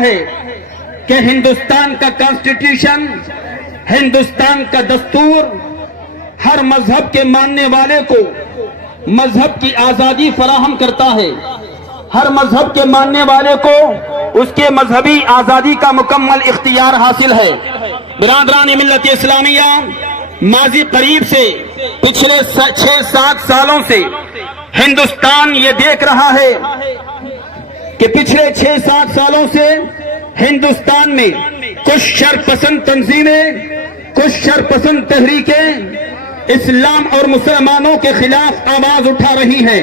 ہے کہ ہندوستان کا کانسٹیٹیوشن، ہندوستان کا دستور ہر مذہب کے ماننے والے کو مذہب کی آزادی فراہم کرتا ہے، ہر مذہب کے ماننے والے کو اس کے مذہبی آزادی کا مکمل اختیار حاصل ہے۔ برادران ملت اسلامیہ، ماضی قریب سے پچھلے 6-7 سالوں سے ہندوستان یہ دیکھ رہا ہے کہ پچھلے 6-7 سالوں سے ہندوستان میں کچھ شرپسند تنظیمیں، کچھ شرپسند تحریکیں اسلام اور مسلمانوں کے خلاف آواز اٹھا رہی ہیں۔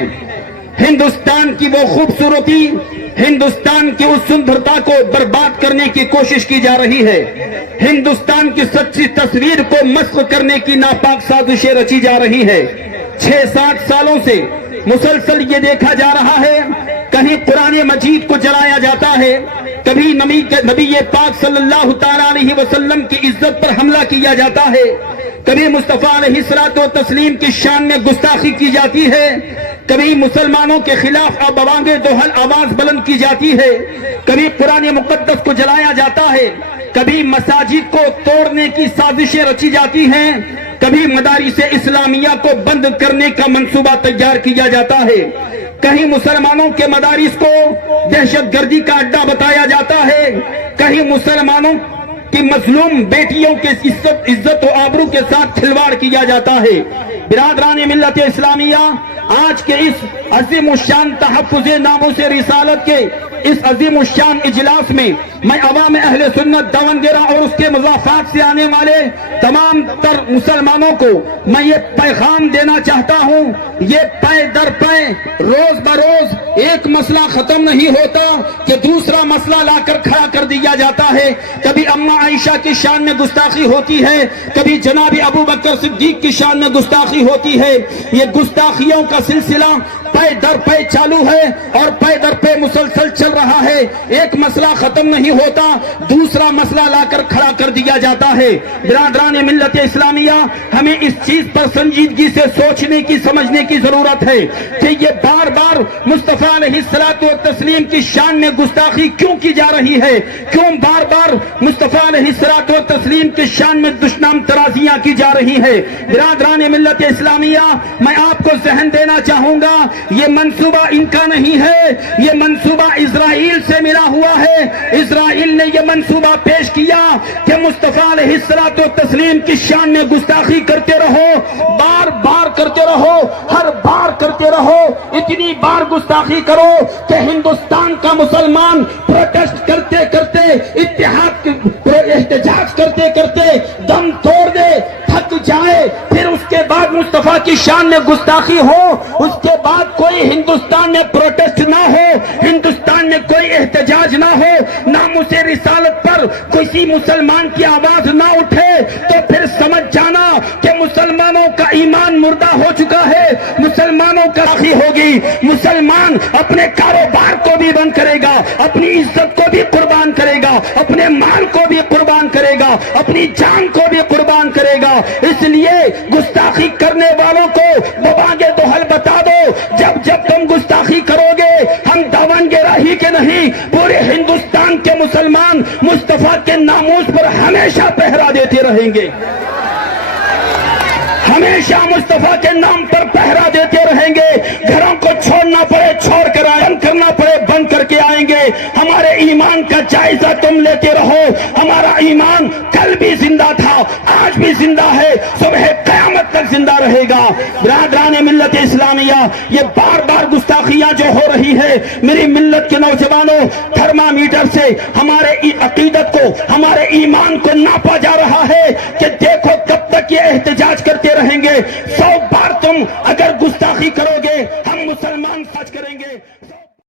ہندوستان کی وہ خوبصورتی، ہندوستان کی اس سندرتا کو برباد کرنے کی کوشش کی جا رہی ہے، ہندوستان کی سچی تصویر کو مسخ کرنے کی ناپاک سازشیں رچی جا رہی ہے۔ 6-7 سالوں سے مسلسل یہ دیکھا جا رہا ہے، کہیں قرآن مجید کو جلایا جاتا ہے، کبھی نبی پاک صلی اللہ تعالی علیہ وسلم کی عزت پر حملہ کیا جاتا ہے، کبھی مصطفیٰ علیہ الصلوۃ والتسلیم کی شان میں گستاخی کی جاتی ہے، کبھی مسلمانوں کے خلاف بوانگ دوہل آواز بلند کی جاتی ہے، کبھی قرآن مقدس کو جلایا جاتا ہے، کبھی مساجد کو توڑنے کی سازشیں رچی جاتی ہیں، کبھی مدارس اسلامیہ کو بند کرنے کا منصوبہ تیار کیا جاتا ہے، کہیں مسلمانوں کے مدارس کو دہشت گردی کا اڈا بتایا جاتا ہے، کہیں مسلمانوں کی مظلوم بیٹیوں کے عزت و آبرو کے ساتھ کھلواڑ کیا جاتا ہے۔ برادران ملت اسلامیہ، آج کے اس عظیم الشان تحفظ ناموس رسالت کے اس عظیم الشان اجلاس میں میں عوام اہل سنت داونگیرہ اور اس کے مضافات سے آنے والے تمام تر مسلمانوں کو میں یہ پیغام دینا چاہتا ہوں، یہ پے در پے روز بروز ایک مسئلہ ختم نہیں ہوتا کہ دوسرا مسئلہ لا کر کھڑا کر دیا جاتا ہے۔ کبھی اماں عائشہ کی شان میں گستاخی ہوتی ہے، کبھی جناب ابو بکر صدیق کی شان میں گستاخی ہوتی ہے۔ یہ گستاخیوں کا سلسلہ پے در پے چالو ہے اور پے در پے مسلسل چل رہا ہے، ایک مسئلہ ختم نہیں ہوتا، دوسرا مسئلہ لا کر کھڑا کر دیا جاتا ہے۔ برادران ملت اسلامیہ، ہمیں اس چیز پر سنجیدگی سے سوچنے کی، سمجھنے کی ضرورت ہے کہ یہ بار بار مصطفیٰ علیہ الصلوۃ والتسلیم کی شان میں گستاخی کیوں کی جا رہی ہے، کیوں بار بار مصطفیٰ علیہ الصلوۃ والتسلیم کی شان میں دشنام ترازیاں کی جا رہی ہے۔ برادران ملت اسلامیہ، میں آپ کو ذہن دینا چاہوں گا، یہ منصوبہ ان کا نہیں ہے، یہ منصوبہ اسرائیل سے ملا ہوا ہے۔ اسرائیل نے یہ منصوبہ پیش کیا کہ مصطفیٰ علیہ الصلوۃ والتسلیم کی شان میں گستاخی کرتے رہو، بار بار کرتے رہو، ہر بار کرتے رہو، اتنی بار گستاخی کرو کہ ہندوستان کا مسلمان پروٹیسٹ کرتے کرتے، احتجاج کرتے کرتے دم توڑ دے، تھک جائے، پھر اس کے بعد مصطفیٰ کی شان میں گستاخی ہو، اس کے بعد کوئی ہندوستان میں پروٹیسٹ نہ ہو، ہندوستان میں کوئی احتجاج نہ ہو، ناموس رسالت پر کسی مسلمان کی آواز نہ اٹھے، تو پھر سمجھ جانا کہ مسلمانوں کا ایمان مردہ ہو چکا ہے، مسلمانوں کا راکھی ہوگی، مسلمان اپنے کاروبار کو بھی بند کرے گا، اپنی عزت کو بھی قربان کرے گا، اپنے مال کو بھی قربان کرے گا، اپنی جان کو بھی قربان کرے گا۔ اس لیے گستاخی کرنے والوں کو بوانگ دوہل بتا دو، جب تم گستاخی کرو گے، ہم داونگیرہ ہی کے نہیں، پورے ہندوستان کے مسلمان مصطفیٰ کے ناموس پر ہمیشہ پہرا دیتے رہیں گے، ہمیشہ مصطفیٰ کے نام پر پہرا دیتے رہیں گے۔ گھروں کو چھوڑنا پڑے چھوڑ کر آئیں، بند کرنا پڑے بند کر کے آئیں گے۔ ہمارے ایمان کا جائزہ تم لیتے رہو، ہمارا ایمان کل بھی زندہ تھا، آج بھی زندہ ہے، صبح قیامت تک زندہ رہے گا۔ برادران ملت اسلامیہ، یہ بار بار گستاخیاں جو ہو رہی ہے، میری ملت کے نوجوانوں، تھرمامیٹر سے ہمارے عقیدت کو، ہمارے ایمان کو ناپا جا رہا ہے کہ دیکھو کب تک یہ احتجاج کرتے رہیں گے۔ 100 بار تم اگر گستاخی کرو گے، ہم مسلمان